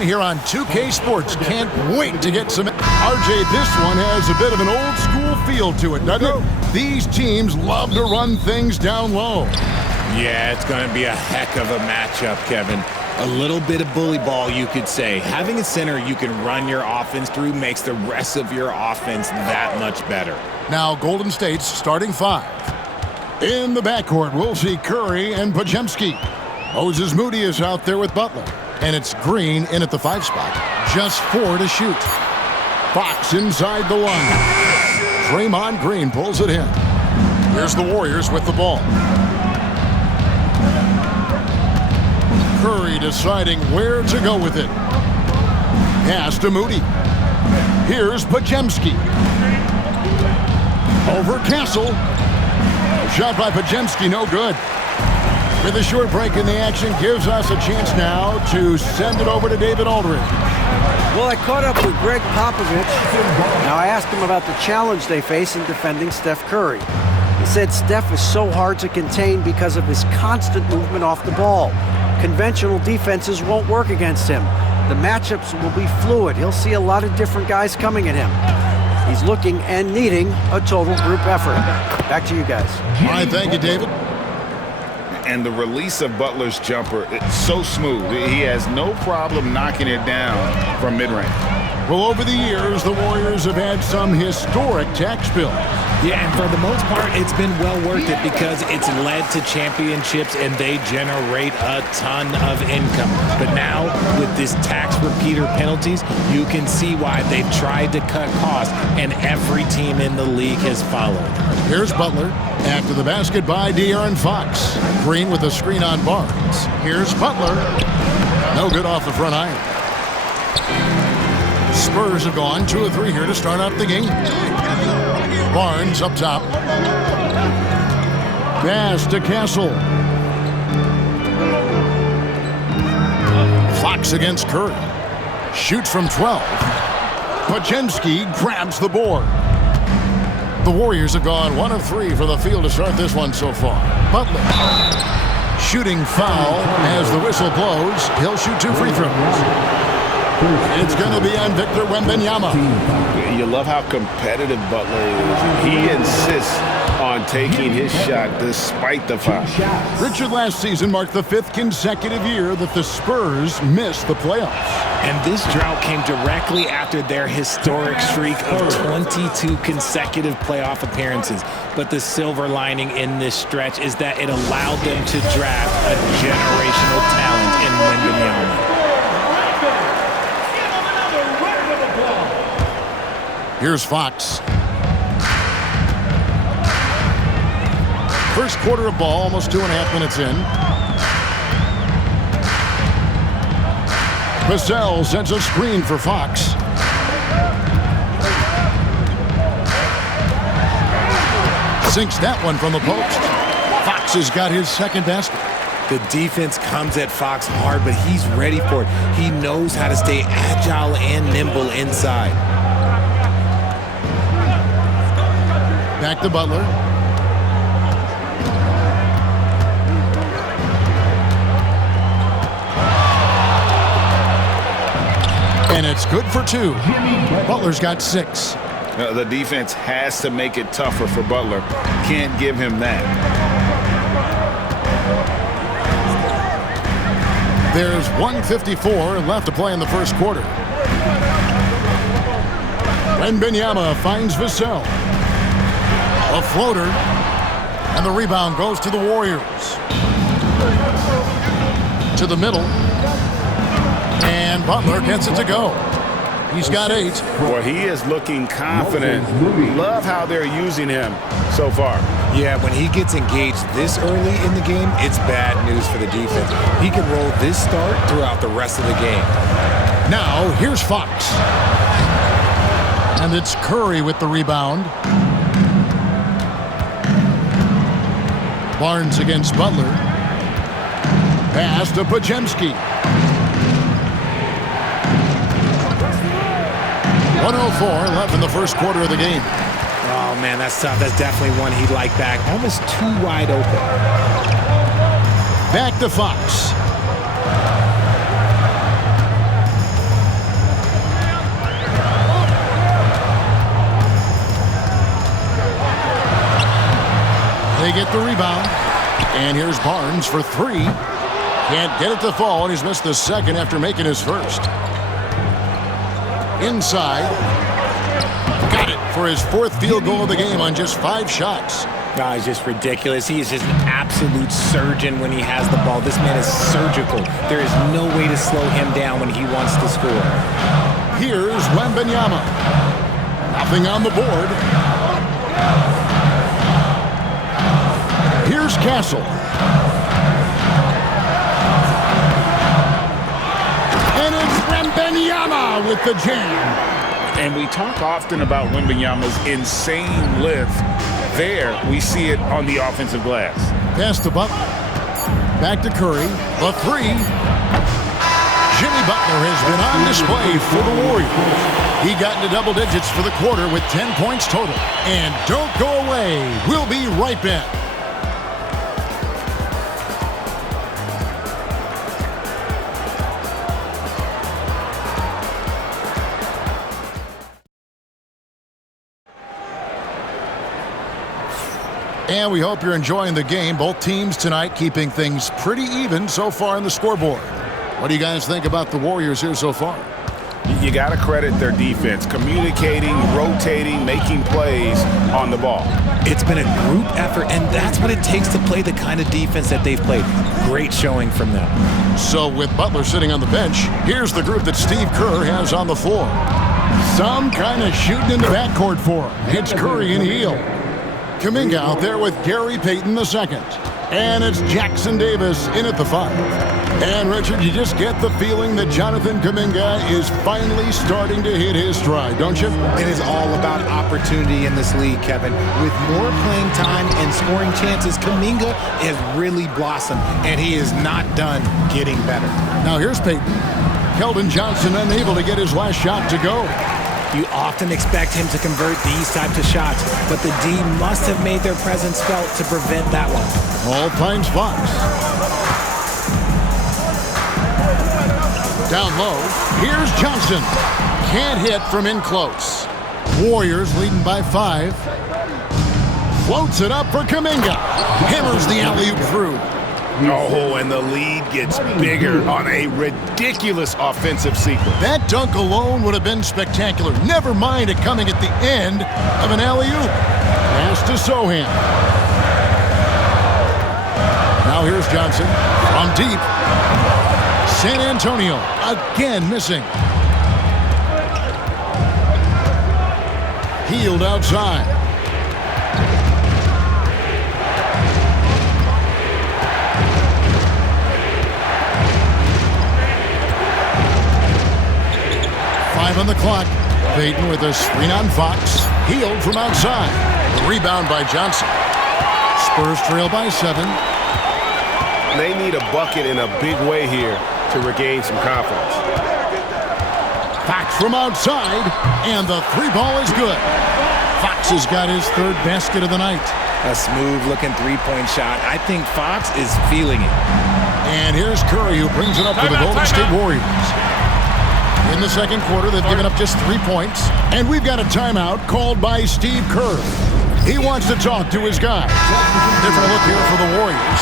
Here on 2K Sports. Can't wait to get some. RJ, this one has a bit of an old school feel to it, doesn't it? These teams love to run things down low. Yeah, it's going to be a heck of a matchup, Kevin. A little bit of bully ball, you could say. Having a center you can run your offense through makes the rest of your offense that much better. Now, Golden State's starting five. In the backcourt, we'll see Curry and Podziemski. Moses Moody is out there with Butler. And it's Green in at the 5 spot. Just 4 to shoot. Fox inside the line. Draymond Green pulls it in. Here's the Warriors with the ball. Curry deciding where to go with it. Pass to Moody. Here's Podziemski. Over Castle. Shot by Podziemski, no good. With a short break in the action, gives us a chance now to send it over to David Aldridge. Well, I caught up with Greg Popovich. Now, I asked him about the challenge they face in defending Steph Curry. He said Steph is so hard to contain because of his constant movement off the ball. Conventional defenses won't work against him. The matchups will be fluid. He'll see a lot of different guys coming at him. He's looking and needing a total group effort. Back to you guys. All right, thank you, David. And the release of Butler's jumper, it's so smooth. He has no problem knocking it down from mid-range. Well, over the years, the Warriors have had some historic tax bills. Yeah, and for the most part, it's been well worth it because it's led to championships and they generate a ton of income. But now, with this tax repeater penalties, you can see why they've tried to cut costs, and every team in the league has followed. Here's Butler. After the basket by De'Aaron Fox. Green with a screen on Barnes. Here's Butler. No good off the front iron. Spurs have gone 2 of 3 here to start out the game. Barnes up top. Pass to Castle. Fox against Curry. Shoots from 12. Podziemski grabs the board. The Warriors have gone 1 of 3 for the field to start this one so far. Butler. Shooting foul as the whistle blows. He'll shoot 2 free throws. It's going to be on Victor Wembanyama. You love how competitive Butler is. He insists on taking his shot despite the foul. Richard, last season marked the 5th consecutive year that the Spurs missed the playoffs. And this drought came directly after their historic streak of 22 consecutive playoff appearances. But the silver lining in this stretch is that it allowed them to draft a generational talent in Wembanyama. Here's Fox. First quarter of ball, almost 2.5 minutes in. Vassell sends a screen for Fox. Sinks that one from the post. Fox has got his second basket. The defense comes at Fox hard, but he's ready for it. He knows how to stay agile and nimble inside. Back to Butler. And it's good for 2. Butler's got 6. The defense has to make it tougher for Butler. Can't give him that. There's 1:54 left to play in the first quarter. Wembanyama finds Vassell. A floater, and the rebound goes to the Warriors. To the middle, and Butler gets it to go. He's got 8. Boy, he is looking confident. Love how they're using him so far. Yeah, when he gets engaged this early in the game, it's bad news for the defense. He can roll this start throughout the rest of the game. Now, here's Fox. And it's Curry with the rebound. Barnes against Butler. Pass to Podziemski. 1:04 left in the first quarter of the game. Oh, man, that's tough. That's definitely one he'd like back. Almost too wide open. Back to Fox. get the rebound. And here's Barnes for three. Can't get it to fall, and he's missed the second after making his first. Inside. Got it for his fourth field goal of the game on just 5 shots. It's just ridiculous. He is just an absolute surgeon when he has the ball. This man is surgical. There is no way to slow him down when he wants to score. Here's Wembanyama. Nothing on the board. Here's Castle. And it's Wembanyama with the jam. And we talk often about Wembanyama's insane lift. There, we see it on the offensive glass. Pass to Butler. Back to Curry. The three. Jimmy Butler has been on display for the Warriors. He got into double digits for the quarter with 10 points total. And don't go away. We'll be right back. And we hope you're enjoying the game. Both teams tonight keeping things pretty even so far on the scoreboard. What do you guys think about the Warriors here so far? You got to credit their defense, communicating, rotating, making plays on the ball. It's been a group effort, and that's what it takes to play the kind of defense that they've played. Great showing from them. So with Butler sitting on the bench, here's the group that Steve Kerr has on the floor. Some kind of shooting in the backcourt for him. It's Curry and Hield. Kuminga out there with Gary Payton II. And it's Jackson Davis in at the 5. And, Richard, you just get the feeling that Jonathan Kuminga is finally starting to hit his stride, don't you? It is all about opportunity in this league, Kevin. With more playing time and scoring chances, Kuminga has really blossomed, and he is not done getting better. Now here's Payton. Keldon Johnson unable to get his last shot to go. You often expect him to convert these types of shots, but the D must have made their presence felt to prevent that one. All finds Fox. Down low, here's Johnson. Can't hit from in close. Warriors leading by 5. Floats it up for Kuminga. Hammers the alley-oop through. Oh, and the lead gets bigger on a ridiculous offensive sequence. That dunk alone would have been spectacular. Never mind it coming at the end of an alley-oop. Pass to Sohan. Now here's Johnson from deep. San Antonio again missing. Hield outside. On the clock. Payton with a screen on Fox. Hield from outside. Rebound by Johnson. Spurs trail by 7. They need a bucket in a big way here to regain some confidence. Fox from outside, and the 3-ball is good. Fox has got his 3rd basket of the night. A smooth-looking 3-point shot. I think Fox is feeling it. And here's Curry, who brings it up for the Golden State Warriors. In the second quarter, they've given up just 3 points. And we've got a timeout called by Steve Kerr. He wants to talk to his guys. Different look here for the Warriors.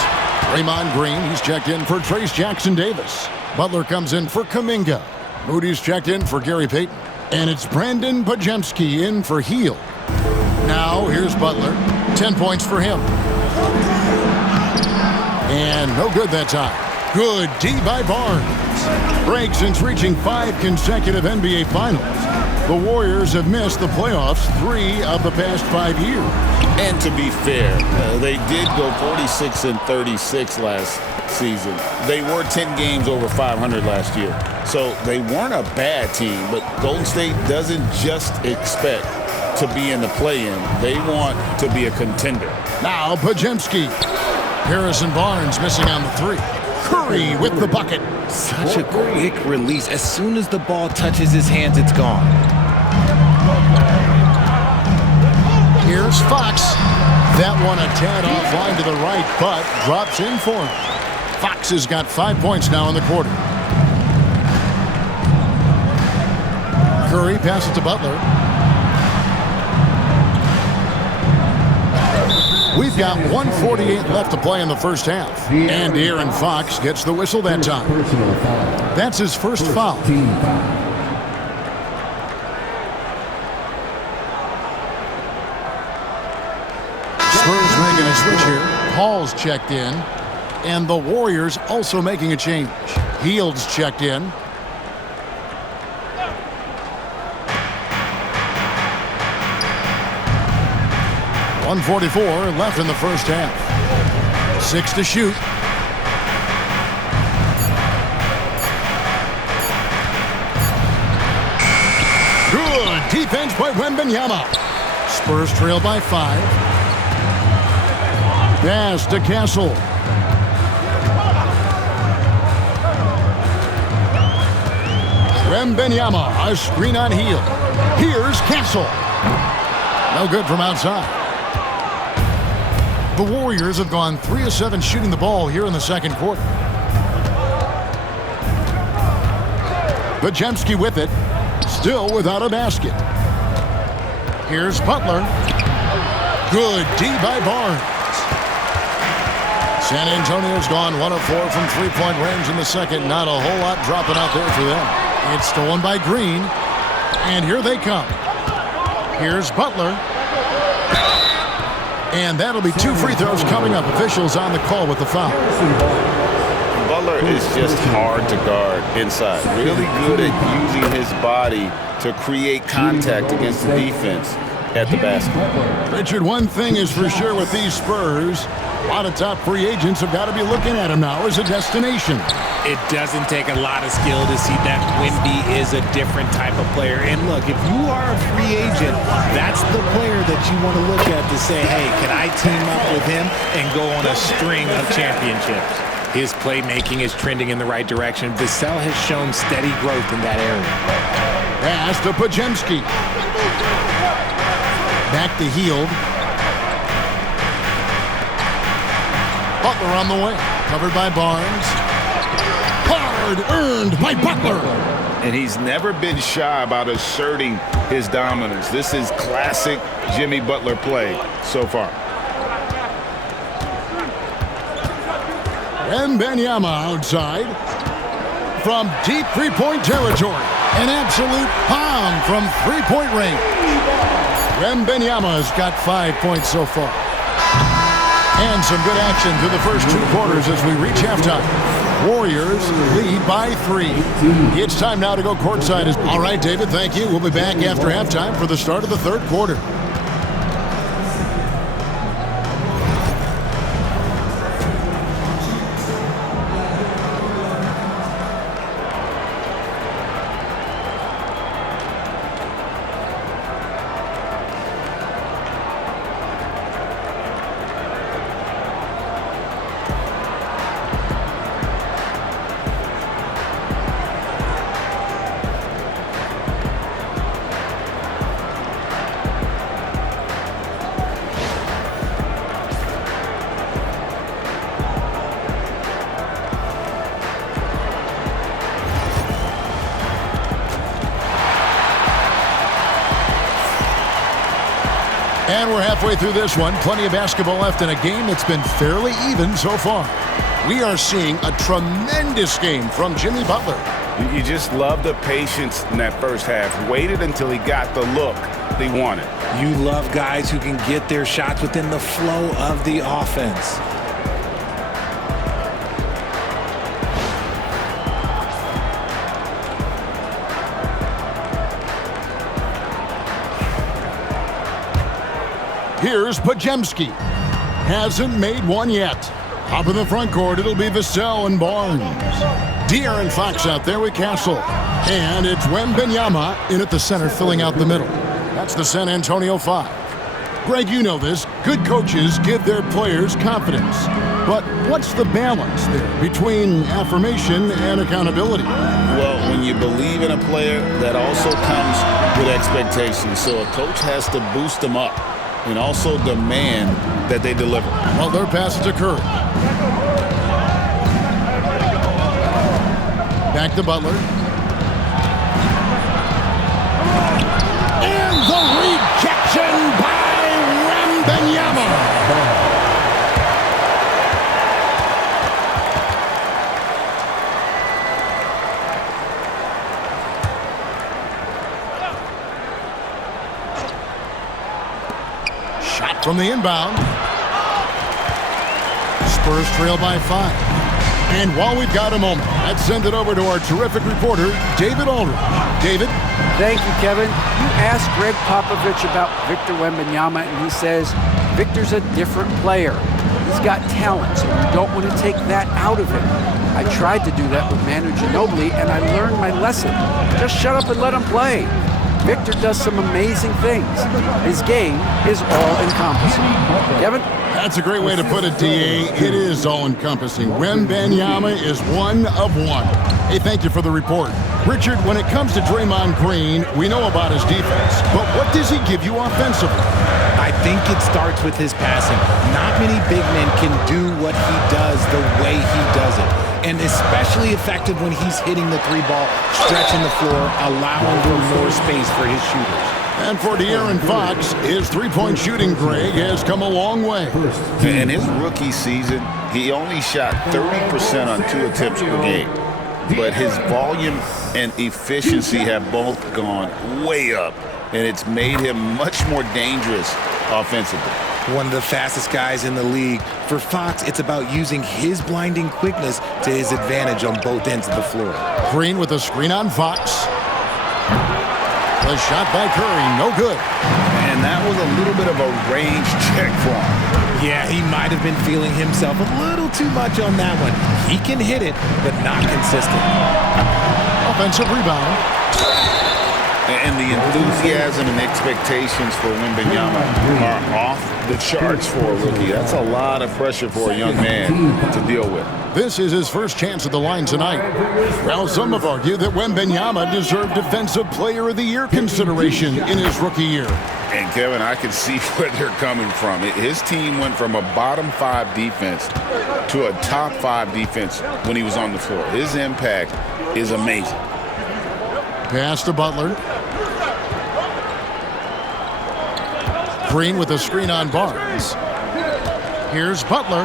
Draymond Green, he's checked in for Trace Jackson Davis. Butler comes in for Kuminga. Moody's checked in for Gary Payton. And it's Brandon Podziemski in for Hield. Now, here's Butler. 10 points for him. And no good that time. Good D by Barnes. Break since reaching 5 consecutive NBA Finals. The Warriors have missed the playoffs 3 of the past 5 years. And to be fair, they did go 46-36 last season. They were 10 games over 500 last year. So they weren't a bad team, but Golden State doesn't just expect to be in the play-in. They want to be a contender. Now Podziemski. Harrison Barnes missing on the 3. Curry with the bucket. Such a quick release. As soon as the ball touches his hands, it's gone. Here's Fox. That one a tad offline to the right, but drops in for him. Fox has got 5 points now in the quarter. Curry passes to Butler. We've got 1:48 left to play in the first half. And Aaron Fox gets the whistle that time. That's his first foul. Spurs making a switch here. Paul's checked in. And the Warriors also making a change. Hield's checked in. .144 left in the first half. 6 to shoot. Good defense by Wembanyama. Spurs trail by 5. Pass to Castle. Wembanyama, a screen on Hield. Here's Castle. No good from outside. The Warriors have gone 3 of 7 shooting the ball here in the second quarter. Podziemski with it, still without a basket. Here's Butler. Good D by Barnes. San Antonio's gone 1 of 4 from three-point range in the second. Not a whole lot dropping out there for them. It's stolen by Green. And here they come. Here's Butler. And that'll be 2 free throws coming up. Officials on the call with the foul. Butler is just hard to guard inside. Really good at using his body to create contact against the defense at the basket. Richard, one thing is for sure with these Spurs, a lot of top free agents have got to be looking at him now as a destination. It doesn't take a lot of skill to see that Wemby is a different type of player. And look, if you are a free agent, that's the player that you want to look at to say, hey, can I team up with him and go on a string of championships? His playmaking is trending in the right direction. Vassell has shown steady growth in that area. Pass to Podziemski. Back to Hield. Butler on the way. Covered by Barnes. Hard earned by Butler. And he's never been shy about asserting his dominance. This is classic Jimmy Butler play so far. Wembanyama outside. From deep three-point territory. An absolute bomb from three-point range. Wembanyama's got 5 points so far. And some good action through the first 2 quarters as we reach halftime. Warriors lead by 3. It's time now to go courtside. All right, David, thank you. We'll be back after halftime for the start of the third quarter. And we're halfway through this one. Plenty of basketball left in a game that's been fairly even so far. We are seeing a tremendous game from Jimmy Butler. You just love the patience in that first half. Waited until he got the look he wanted. You love guys who can get their shots within the flow of the offense. Here's Podziemski. Hasn't made one yet. Up in the front court, it'll be Vassell and Barnes. De'Aaron Fox out there with Castle. And it's Wembanyama in at the center, filling out the middle. That's the San Antonio 5. Greg, you know this. Good coaches give their players confidence. But what's the balance there between affirmation and accountability? Well, when you believe in a player, that also comes with expectations. So a coach has to boost them up and also demand that they deliver. Well, their pass to Curry. Back to Butler. And the rejection by Wembanyama. From the inbound, Spurs trail by 5. And while we've got a moment, let's send it over to our terrific reporter, David Aldridge. David? Thank you, Kevin. You asked Greg Popovich about Victor Wembanyama, and he says Victor's a different player. He's got talent, so you don't want to take that out of him. I tried to do that with Manu Ginobili, and I learned my lesson. Just shut up and let him play. Victor does some amazing things. His game is all-encompassing. Kevin? That's a great way to put it, D.A. It is all-encompassing. Wembanyama is one of one. Hey, thank you for the report. Richard, when it comes to Draymond Green, we know about his defense, but what does he give you offensively? I think it starts with his passing. Not many big men can do what he does the way he does it. And especially effective when he's hitting the three ball, stretching the floor, allowing for more space for his shooters. And for De'Aaron Fox, his three-point shooting, Greg, has come a long way. In his rookie season, he only shot 30% on 2 attempts per game. But his volume and efficiency have both gone way up, and it's made him much more dangerous offensively. One of the fastest guys in the league. For Fox, it's about using his blinding quickness to his advantage on both ends of the floor. Green with a screen on Fox. The shot by Curry, no good. And that was a little bit of a range check for him. Yeah, he might have been feeling himself a little too much on that one. He can hit it, but not consistent. Offensive rebound. And the enthusiasm and expectations for Wembanyama are off the charts for a rookie. That's a lot of pressure for a young man to deal with. This is his first chance at the line tonight. Well, some have argued that Wembanyama deserved Defensive Player of the Year consideration in his rookie year. And, Kevin, I can see where they're coming from. His team went from a bottom 5 defense to a top 5 defense when he was on the floor. His impact is amazing. Pass to Butler. Green with a screen on Barnes. Here's Butler.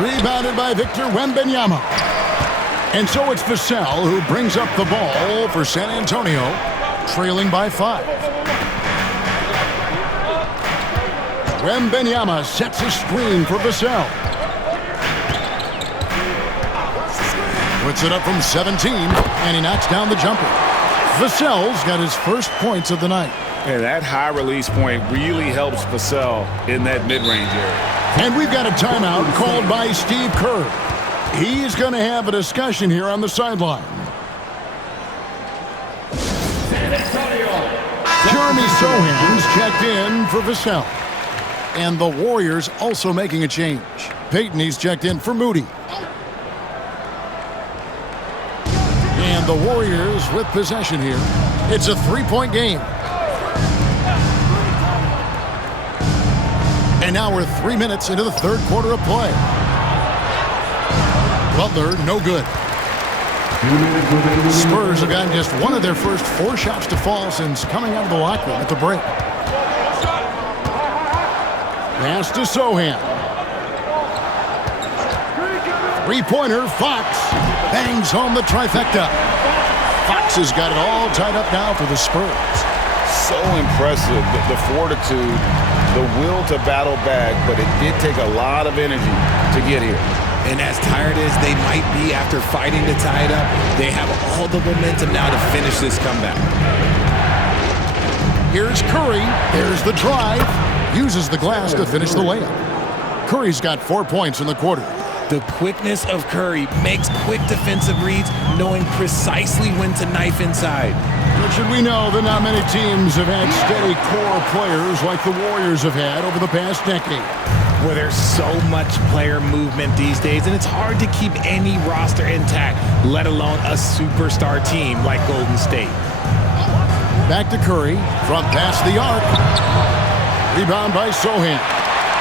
Rebounded by Victor Wembanyama. And so it's Vassell who brings up the ball for San Antonio, trailing by 5. Wembanyama sets a screen for Vassell. Puts it up from 17, and he knocks down the jumper. Vassell's got his first points of the night. And that high release point really helps Vassell in that mid-range area. And we've got a timeout called by Steve Kerr. He's going to have a discussion here on the sideline. Jeremy Sohan's checked in for Vassell. And the Warriors also making a change. Peyton, he's checked in for Moody. And the Warriors with possession here. It's a 3-point game. And now we're 3 minutes into the third quarter of play. Butler, no good. Spurs have gotten just one of their first 4 shots to fall since coming out of the locker room at the break. Pass to Sohan. 3-pointer, Fox bangs home the trifecta. Fox has got it all tied up now for the Spurs. So impressive, the fortitude, the will to battle back, but it did take a lot of energy to get here. And as tired as they might be after fighting to tie it up, they have all the momentum now to finish this comeback. Here's Curry. There's the drive. Uses the glass to finish the layup. Curry's got 4 points in the quarter. The quickness of Curry makes quick defensive reads, knowing precisely when to knife inside. Richard, we know that not many teams have had steady core players like the Warriors have had over the past decade. Where there's so much player movement these days, and it's hard to keep any roster intact, let alone a superstar team like Golden State. Back to Curry from past the arc. Rebound by Sohan.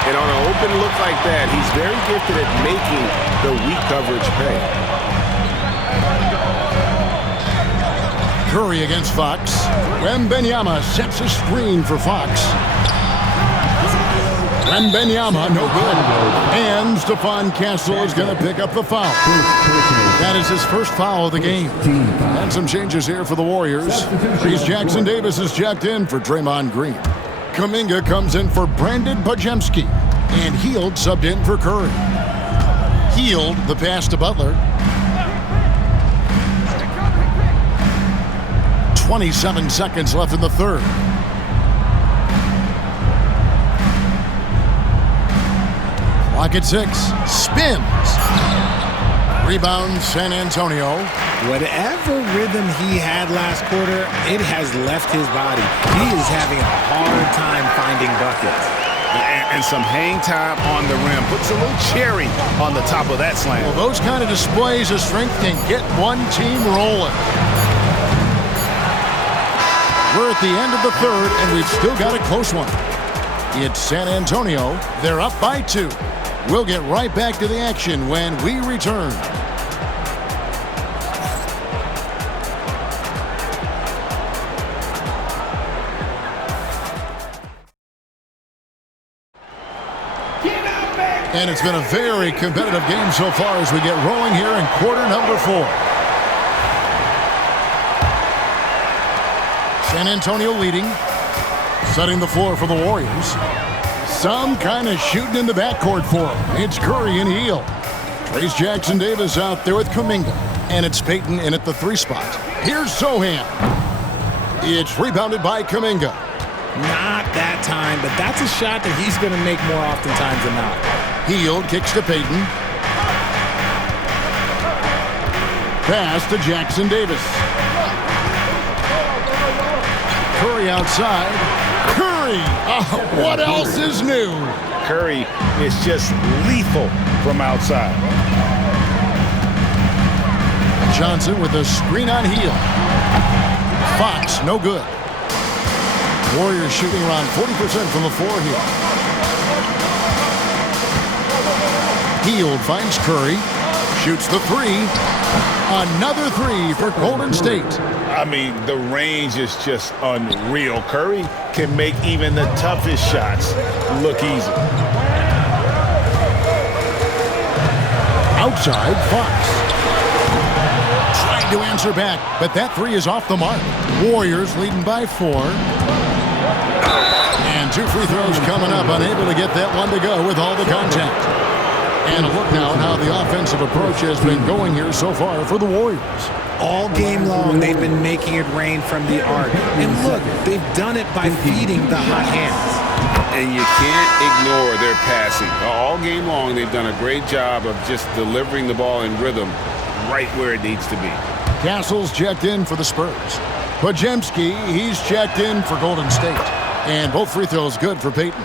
And on an open look like that, he's very gifted at making the weak coverage pay. Curry against Fox. Wembanyama sets a screen for Fox. Wembanyama, no good. And Stephon Castle is going to pick up the foul. That is his first foul of the game. And some changes here for the Warriors. Reese Jackson-Davis is checked in for Draymond Green. Kuminga comes in for Brandon Bajemski, and Hield subbed in for Curry. Hield, the pass to Butler. 27 seconds left in the third. Clock at 6. Spins. Rebound, San Antonio. Whatever rhythm he had last quarter, it has left his body. He is having a hard time finding buckets. And some hang time on the rim. Puts a little cherry on the top of that slam. Well, those kind of displays of strength can get one team rolling. We're at the end of the third, and we've still got a close one. It's San Antonio. They're up by 2. We'll get right back to the action when we return. And it's been a very competitive game so far as we get rolling here in quarter number 4. San Antonio leading, setting the floor for the Warriors. Some kind of shooting in the backcourt for him. It's Curry and Hield. Trace Jackson-Davis out there with Kuminga. And it's Payton in at the 3 spot. Here's Sohan. It's rebounded by Kuminga. Not that time, but that's a shot that he's going to make more oftentimes than not. Hield kicks to Payton. Pass to Jackson-Davis. Curry outside. Curry! What else is new? Curry is just lethal from outside. Johnson with a screen on Hield. Fox, no good. Warriors shooting around 40% from the floor here. Hield finds Curry. Shoots the 3. Another 3 for Golden State. I mean, the range is just unreal. Curry can make even the toughest shots look easy. Outside, Fox. Trying to answer back, but that 3 is off the mark. Warriors leading by 4. And 2 free throws coming up, unable to get that one to go with all the contact. And a look now at how the offensive approach has been going here so far for the Warriors. All game long, they've been making it rain from the arc. And look, they've done it by feeding the hot hands. And you can't ignore their passing. All game long, they've done a great job of just delivering the ball in rhythm right where it needs to be. Castle's checked in for the Spurs. Bajemski, he's checked in for Golden State. And both free throws good for Payton.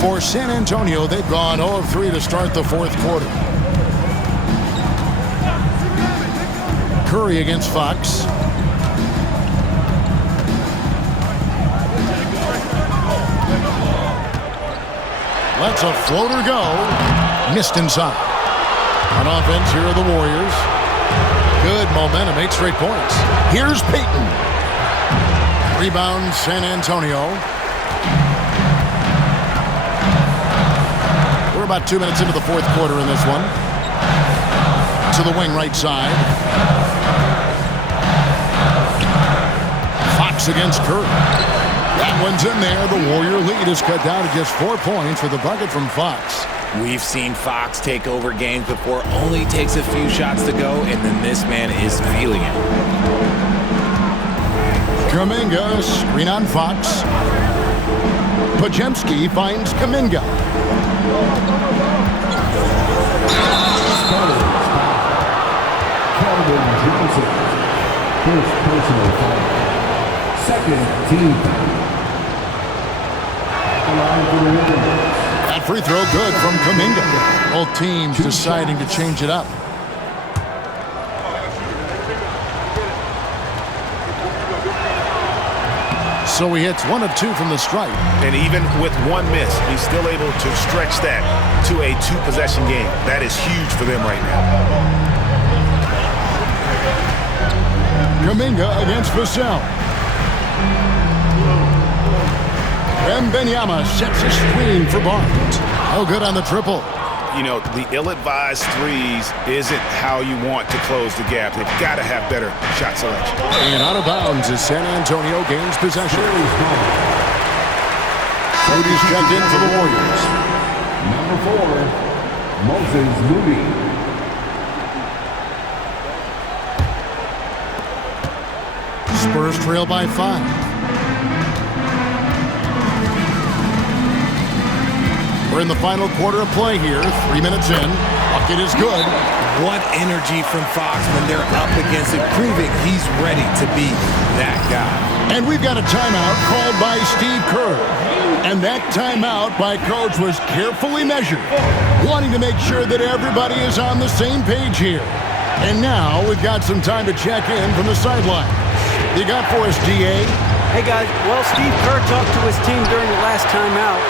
For San Antonio, they've gone 0 of 3 to start the 4th quarter. Curry against Fox. Lets a floater go. Missed inside. On offense, here are the Warriors. Good momentum, 8 straight points. Here's Payton. Rebound, San Antonio. We're about 2 minutes into the 4th quarter in this one. To the wing right side. Fox against Curry. That one's in there. The Warrior lead is cut down to just 4 points for the bucket from Fox. We've seen Fox take over games before. Only takes a few shots to go, and then this man is feeling it. Kuminga, screen on Fox. Bajemski finds Kuminga. First personal foul. Second team foul. That free throw good from Kuminga. Both teams deciding to change it up. So he hits 1 of 2 from the stripe. And even with 1 miss, he's still able to stretch that to a 2-possession game. That is huge for them right now. Kuminga against Vassell. Wembanyama sets a screen for Barnes. Oh, good on the triple. you know, the ill-advised threes isn't how you want to close the gap. They've got to have better shot selection. And out of bounds as San Antonio gains possession. Moody's checked in for the Warriors. Number 4, Moses Moody. Spurs trail by 5. We're in the final quarter of play here. 3 minutes in. Bucket is good. What energy from Fox when they're up against it, proving he's ready to be that guy. And we've got a timeout called by Steve Kerr. And that timeout by Coach was carefully measured, wanting to make sure that everybody is on the same page here. And now we've got some time to check in from the sideline. You got for us, DA? Hey, guys. Well, Steve Kerr talked to his team during the last timeout.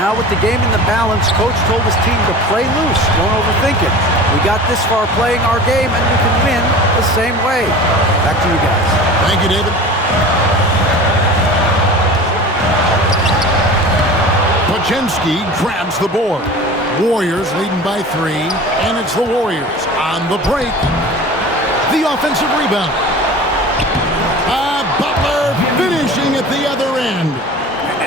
Now, with the game in the balance, Coach told his team to play loose. Don't overthink it. We got this far playing our game, and we can win the same way. Back to you guys. Thank you, David. Pajemski grabs the board. Warriors leading by 3, and it's the Warriors on the break. The offensive rebound. Butler finishing at the other end.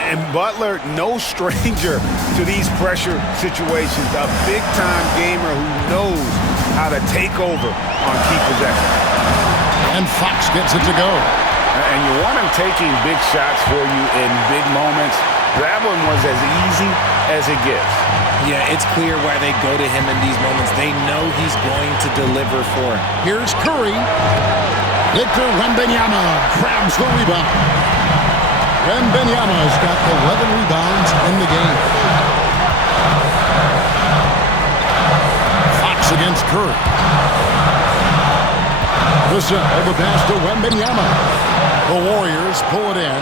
And Butler, no stranger to these pressure situations. A big-time gamer who knows how to take over on key possessions. And Fox gets it to go. And you want him taking big shots for you in big moments. That one was as easy as it gets. Yeah, it's clear why they go to him in these moments. They know he's going to deliver for him. Here's Curry. Victor Wembanyama grabs the rebound. Wembanyama's got 11 rebounds in the game. Fox against Curry. The pass to Wembanyama. The Warriors pull it in.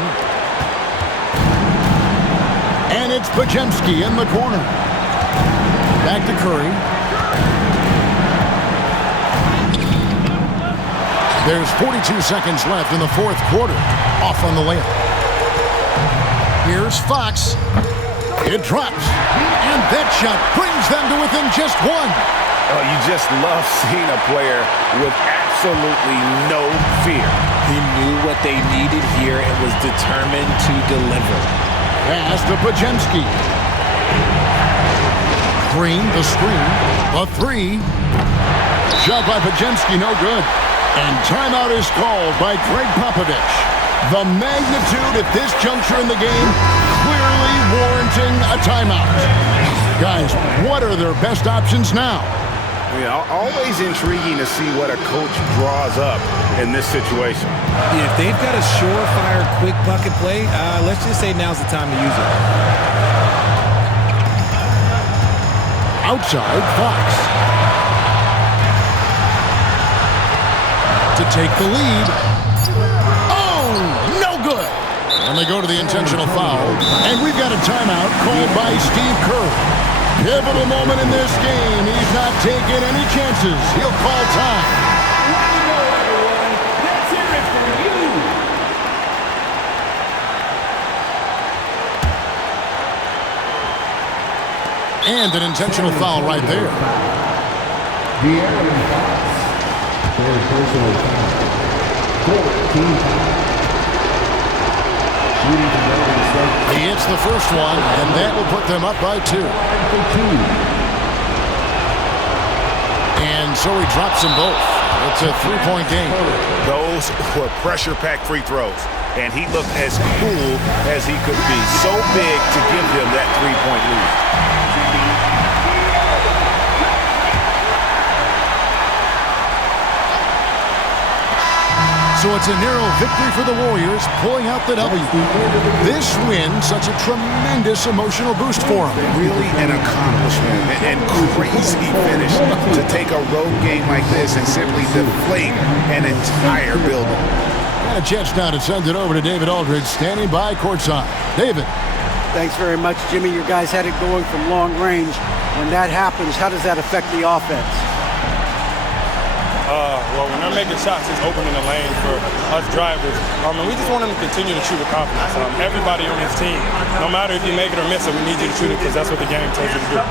And it's Pajemski in the corner. Back to Curry. There's 42 seconds left in the fourth quarter. Off on the layup. Here's Fox. It drops. And that shot brings them to within just 1. Oh, you just love seeing a player with absolutely no fear. He knew what they needed here and was determined to deliver. Pass to Pajemski. Green, the screen. A 3. Shot by Pajemski, no good. And timeout is called by Greg Popovich. The magnitude at this juncture in the game clearly warranting a timeout. Guys, what are their best options now? Yeah, always intriguing to see what a coach draws up in this situation. If they've got a surefire quick bucket play, let's just say now's the time to use it. Outside, Fox. To take the lead. Oh, no good. And they go to the intentional foul. And we've got a timeout called by Steve Kerr. Pivotal moment in this game. He's not taking any chances. He'll call time. Way to go, everyone. Let's hear it for you. And an intentional foul right there. De'Aaron Fox. Their personal foul. 14 foul. Shooting to Golden State. He hits the first one, and that will put them up by 2. And so he drops them both. It's a 3-point game. Those were pressure-packed free throws, and he looked as cool as he could be. So big to give them that 3-point lead. So it's a narrow victory for the Warriors, pulling out the W. This win, such a tremendous emotional boost for them. Really an accomplishment and crazy finish to take a road game like this and simply deflate an entire building. And a chance now to send it over to David Aldridge, standing by courtside. David. Thanks very much, Jimmy. Your guys had it going from long range. When that happens, how does that affect the offense? Well, when they're making shots, it's opening the lane for us drivers. And we just want them to continue to shoot with confidence. Everybody on this team, no matter if you make it or miss it, we need you to shoot it because that's what the game tells you to do.